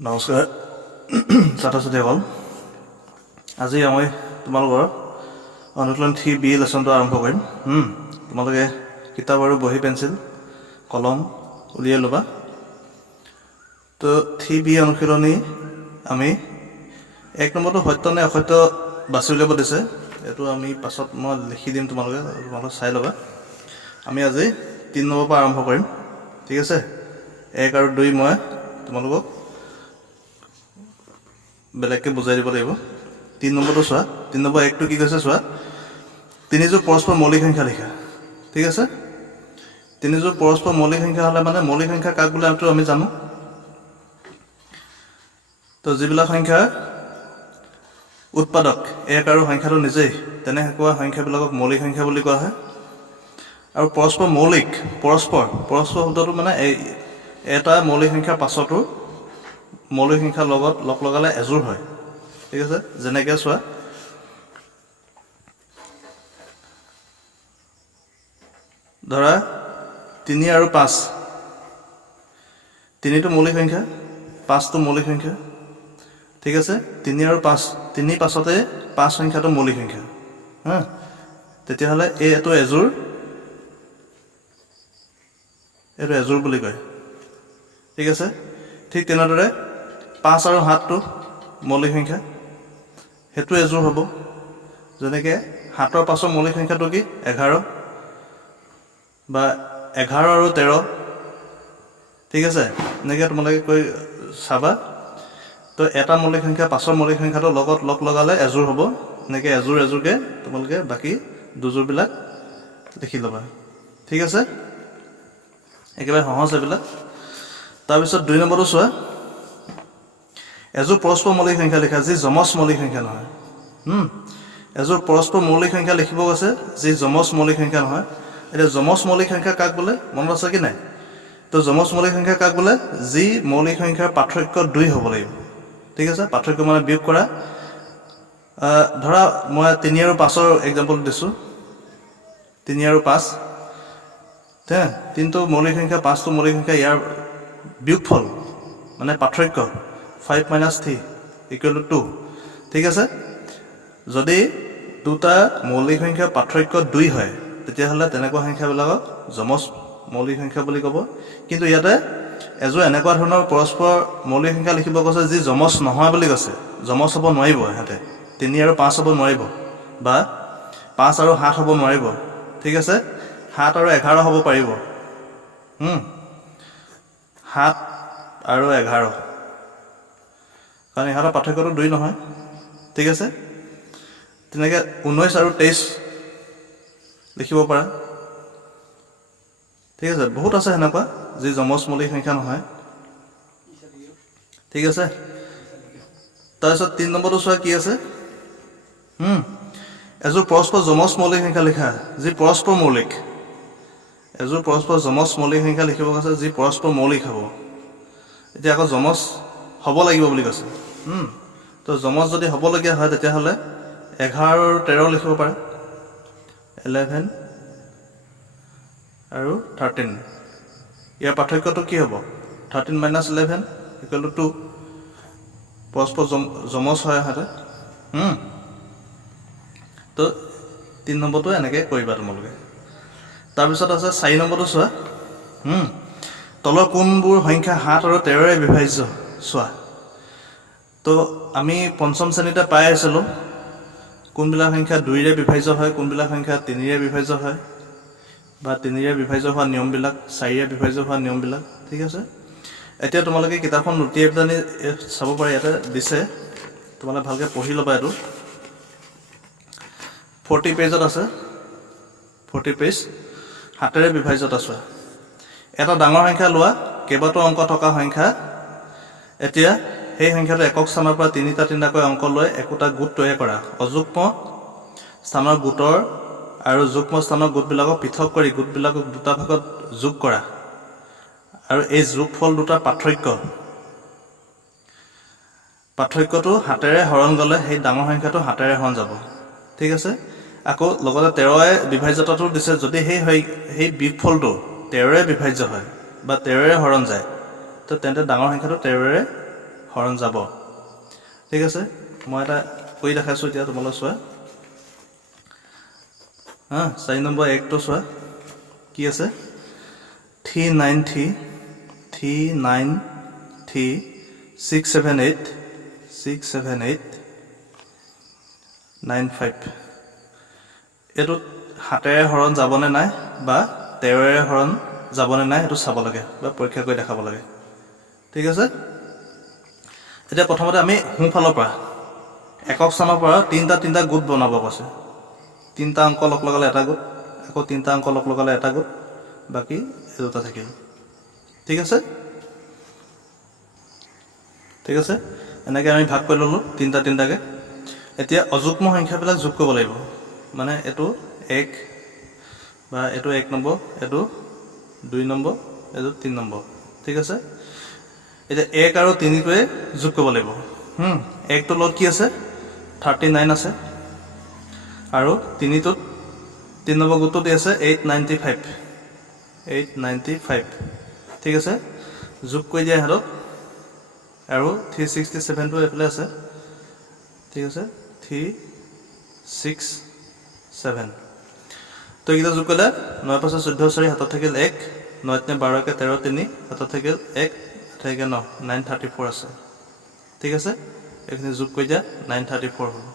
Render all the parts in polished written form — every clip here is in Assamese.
নমস্কাৰ ছাত্ৰ ছাত্ৰীসকল, আজি মই তোমালোকৰ অনুশীলন 3B লেচনটো আৰম্ভ কৰিম। তোমালোকে কিতাপ আৰু বহি পেঞ্চিল কলম উলিয়াই ল'বা। তো 3B অনুশীলনী আমি 1 নম্বৰটো সত্য নে অসত্য বাছি উলিয়াব দিছে। এইটো আমি পাছত মই লিখি দিম, তোমালোকে চাই ল'বা। আমি আজি 3 নম্বৰৰ পৰা আৰম্ভ কৰিম, ঠিক আছে। 1 আৰু 2 মই তোমালোকক বেলেগকৈ বুজাই দিব লাগিব। 3 নম্বৰটো চোৱা। 3 নম্বৰ 1টো কি কৈছে চোৱা, 3যোৰ পৰস্পৰ মৌলিক সংখ্যা লিখা, ঠিক আছে। 3যোৰ পৰস্পৰ মৌলিক সংখ্যা হ'লে মানে মৌলিক সংখ্যা কাক বোলে আমি জানো। তো যিবিলাক সংখ্যাৰ উৎপাদক 1 আৰু সংখ্যাটো নিজেই, তেনেকুৱা সংখ্যাবিলাকক মৌলিক সংখ্যা বুলি কোৱা হয়। আৰু পৰস্পৰ মৌলিক, পৰস্পৰ শব্দটো মানে এটা মৌলিক সংখ্যাৰ পাছতো মৌলিক সংখ্যাৰ লগত লগ লগালে এযোৰ হয়, ঠিক আছে। যেনেকৈ চোৱা, ধৰা 3 আৰু 5, 3টো মৌলিক সংখ্যা, 5টো মৌলিক সংখ্যা, ঠিক আছে। 3 আৰু 5, 3 পাছতে 5 সংখ্যাটো মৌলিক সংখ্যা, তেতিয়াহ'লে এইটো এযোৰ বুলি কয়, ঠিক আছে। ঠিক তেনেদৰে 5 আৰু 7টো মৌলিক সংখ্যা, সেইটো এযোৰ হ'ব। যেনেকৈ 7ৰ পাছৰ মৌলিক সংখ্যাটো কি 11, বা 11 আৰু 13, ঠিক আছে। এনেকৈ তোমালোকে কৈ চাবা। তো এটা মৌলিক সংখ্যা পাছৰ মৌলিক সংখ্যাটো লগত লগ লগালে এযোৰ হ'ব। এনেকৈ এযোৰকৈ তোমালোকে বাকী দুযোৰবিলাক লিখি ল'বা, ঠিক আছে। একেবাৰে সহজ এইবিলাক। তাৰপিছত 2 নম্বৰটো চোৱা, এযোৰ পৰস্পৰ মৌলিক সংখ্যা লিখা যি যমজ মৌলিক সংখ্যা নহয়। এযোৰ পৰস্পৰ মৌলিক সংখ্যা লিখিব গৈছে যি যমজ মৌলিক সংখ্যা নহয়। এতিয়া যমজ মৌলিক সংখ্যা কাক বোলে, মনত আছে কি নাই? তো যমজ মৌলিক সংখ্যা কাক বোলে, যি মৌলিক সংখ্যাৰ পাৰ্থক্য 2 হ'ব লাগিব, ঠিক আছে। পাৰ্থক্য মানে বিয়োগ কৰা। ধৰা মই 3 আৰু 5ৰ এক্সাম্পল দিছোঁ। 3 আৰু 5, 3টো মৌলিক সংখ্যা, 5টো মৌলিক সংখ্যা, ইয়াৰ বিয়োগফল মানে পাৰ্থক্য 5 - 3 = 2, ঠিক আছে। যদি দুটা মৌলিক সংখ্যাৰ পাৰ্থক্য 2 হয়, তেতিয়াহ'লে তেনেকুৱা সংখ্যাবিলাকক যমজ মৌলিক সংখ্যা বুলি ক'ব। কিন্তু ইয়াতে এযোৰ এনেকুৱা ধৰণৰ পৰস্পৰ মৌলিক সংখ্যা লিখিব কৈছে যি যমজ নহয় বুলি কৈছে। যমজ হ'ব নোৱাৰিব, ইহঁতে 3 আৰু 5 হ'ব নোৱাৰিব, বা 5 আৰু 7 হ'ব নোৱাৰিব, ঠিক আছে। 7 আৰু 11 হ'ব পাৰিব। 7 আৰু 11, কাৰণ ইহঁতৰ পাৰ্থক্যটো 2 নহয়, ঠিক আছে। তেনেকৈ 19 আৰু 23 লিখিব পাৰা, ঠিক আছে। বহুত আছে সেনেকুৱা যি যমজ মৌলিক সংখ্যা নহয়, ঠিক আছে। তাৰপিছত 3 নম্বৰটো চোৱা কি আছে, এযোৰ পৰস্পৰ যমজ মৌলিক সংখ্যা লিখা যি পৰস্পৰ মৌলিক। এযোৰ পৰস্পৰ যমজ মৌলিক সংখ্যা লিখিব কৈছে যি পৰস্পৰ মৌলিক হ'ব। এতিয়া আকৌ যমজ হ'ব লাগিব বুলি কৈছে। তো যমজ যদি হ'বলগীয়া হয়, তেতিয়াহ'লে 11 আৰু 13 লিখিব পাৰে, 11 আৰু 13। ইয়াৰ পাৰ্থক্যটো কি হ'ব, 13 - 11 = 2। পৰস্পৰ যমজ হয় সিহঁতে। তো 3 নম্বৰটো এনেকৈ কৰিবা তোমালোকে। তাৰপিছত আছে 4 নম্বৰটো চোৱা, তলৰ কোনবোৰ সংখ্যা 7 আৰু 13ৰে বিভাজ্য চোৱা। তো আমি পঞ্চম শ্ৰেণীতে পাই আছিলোঁ কোনবিলাক সংখ্যা 2ৰে বিভাজ্য হয়, কোনবিলাক সংখ্যা 3ৰে বিভাজ্য হয়, বা 3ৰে বিভাজ্য হোৱা নিয়মবিলাক, 4ৰে বিভাজ্য হোৱা নিয়মবিলাক, ঠিক আছে। এতিয়া তোমালোকে কিতাপখন লুটিয়াই পেলাই চাব পাৰে, ইয়াতে দিছে, তোমালোকে ভালকৈ পঢ়ি ল'বা। এইটো 40 পেজত আছে, 40 পেজ। 7ৰে বিভাজ্যতা চোৱা। এটা ডাঙৰ সংখ্যা লোৱা, কেইবাটাও অংক থকা সংখ্যা। এতিয়া সেই সংখ্যাটো একক স্থানৰ পৰা 3টাকৈ অংক লৈ একোটা গোট তৈয়াৰ কৰা। অযুগ্ম স্থানৰ গোটৰ আৰু যুগ্ম স্থানৰ গোটবিলাকক পৃথক কৰি গোটবিলাকক 2টা ভাগত যোগ কৰা, আৰু এই যোগফল দুটাৰ পাৰ্থক্যটো 7ৰে হৰণ গ'লে সেই ডাঙৰ সংখ্যাটো 7ৰে হৰণ যাব, ঠিক আছে। আকৌ লগতে 13ৰে বিভাজ্যতাটো দিছে। যদি সেই বিয়োগফলটো 13ৰে বিভাজ্য হয় বা 13ৰে হৰণ যায়, তো তেন্তে ডাঙৰ সংখ্যাটো 13ৰে হৰণ যাব ঠিক আছে মই এটা কৰি দেখাইছোঁ এতিয়া তোমালোক চোৱা 4 নম্বৰ 1 টো চোৱা কি আছে 393 678 95 এইটো হাতেৰে হৰণ যাবনে নাই বা তেৰৰে হৰণ যাবনে নাই সেইটো চাব লাগে বা পৰীক্ষা কৰি দেখাব লাগে ঠিক আছে এতিয়া প্ৰথমতে আমি সোঁফালৰ পৰা একক স্থানৰ পৰা তিনিটা গোট বনাব কৈছে তিনিটা অংক লগ লগালে এটা গোট আকৌ তিনিটা অংক লগ লগালে এটা গোট বাকি এই দুটা থাকিল ঠিক আছে এনেকৈ আমি ভাগ কৰি ল'লোঁ তিনিটাকৈ এতিয়া অযুগ্ম সংখ্যাবিলাক যোগ কৰিব লাগিব মানে এইটো 1 বা এইটো 1 নম্বৰ এইটো 2 নম্বৰ এইটো 3 নম্বৰ ঠিক আছে এতিয়া 1 আৰু 3 টোৱে যোগ কৰিব লাগিব 1 টো লগত কি আছে 39 আছে আৰু 3 টোত 3 নম্বৰ গোটটোত আছে 895 ঠিক আছে যোগ কৰি দিয়া হেতক আৰু 367 টো এফালে আছে ঠিক আছে 367 তো এইকেইটা যোগ কৰিলে 9 × 5 = 14 হাতত থাকিল 1 9 × 12 = 13 3 হাতত থাকিল 1 থাকে 934 আছে ঠিক আছে এইখিনি যোগ কৰি দিয়া 934 হ'ব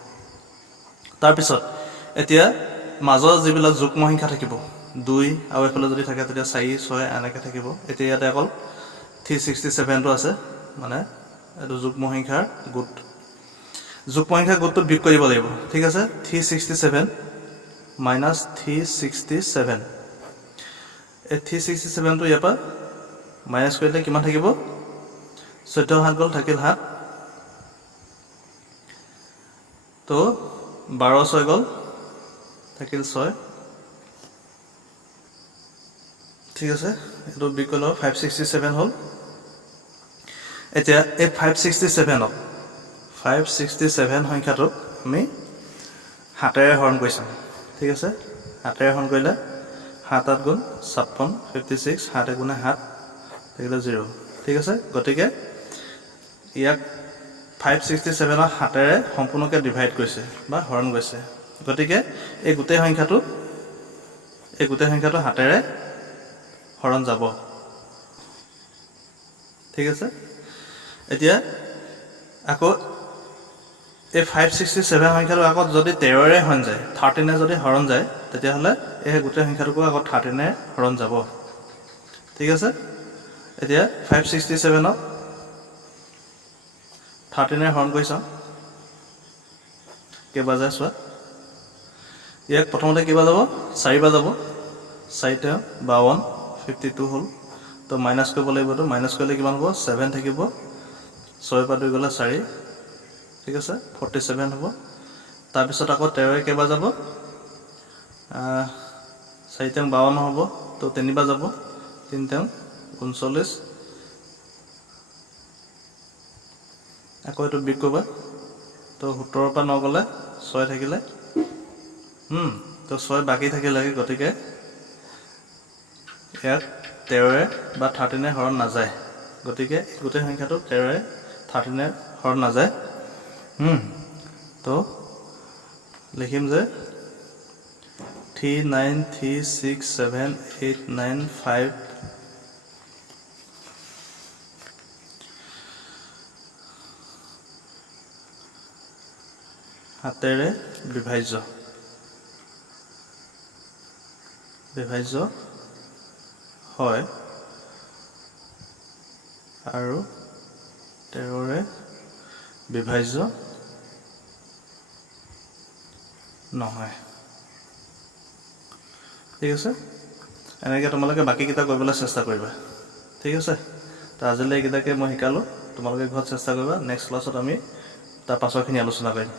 তাৰপিছত এতিয়া মাজৰ যিবিলাক যুগ্ম সংখ্যা থাকিব 2 আৰু এফালে যদি থাকে তেতিয়া 4 6 এনেকৈ থাকিব এতিয়া ইয়াতে অকল 367 টো আছে মানে এইটো যুগ্ম সংখ্যাৰ গোট যুগ্ম সংখ্যাৰ গোটটোত বিয়োগ কৰিব লাগিব ঠিক আছে 367 - 367 এই 367 টো ইয়াৰ পৰা মাইনাছ কৰিলে কিমান থাকিব 14 হাত গ'ল থাকিল 7 তো 12 6 গ'ল থাকিল 6 ঠিক আছে এটো বিকল 567 হল এতিয়া এই 567 সংখ্যাটো আমি হাতেৰে হৰণ কৰিছাম ঠিক আছে হাতেৰে হৰণ কৰিলে 7 8 গুণ 56 56 7 গুণে 7 থাকিলে 0 ঠিক আছে গতিকে ইয়াক 567 ৰ হাতেৰে সম্পূৰ্ণকৈ ডিভাইড কৰিছে বা হৰণ কৰিছে গতিকে এই গোটেই সংখ্যাটো হাতেৰে হৰণ যাব ঠিক আছে এতিয়া আকৌ এই 567 সংখ্যাটো আকৌ যদি 13 ৰে হৰণ যায় 13 ৰে যদি হৰণ যায় তেতিয়া হলে এই গোটেই সংখ্যাটোক আকৌ 13 ৰে হৰণ যাব ঠিক আছে এতিয়া 567 ক 13 ৰে হৰণ কৰিছা কেবা যায় চোৱা ইয়াক প্ৰথমতে কিবা যাব 4 বা যাব 4 টা 52 52 হল তো মাইনাস কৰিব লাগিব তো মাইনাস কৰিলে কিমান হ'ব 7 থাকিব 6 পা 2 গলে 4 ঠিক আছে 47 হ'ব তাৰ পিছত আকৌ 13 কেবা যাব 4 টা 52 হ'ব তো 3 বা যাব 3 টা 39 আকৌ এটো বিক কৰিবা তো 17 পা 9 গলে 6 থাকিলে তো 6 বাকি থাকিলে গতিকে ইয়াক 13 বা 13 হৰণ নাযায় গতিকে গোটেই সংখ্যাটো 13 13 হৰণ নাযায় তো লিখিম যে 3936789 হাতেৰে বিভাজ্য হয় আৰু 13 ৰে বিভাজ্য নহয় ঠিক আছে এনেকৈ তোমালোকে বাকি কিটা কৰিবলৈ চেষ্টা কৰিবা ঠিক আছে তো আজিলৈ এইকেইটাকে মই শিকালো তোমালোকে ঘৰত চেষ্টা কৰিবা নেক্সট ক্লাছত আমি তাৰ পাছৰখিনি আলোচনা কৰিম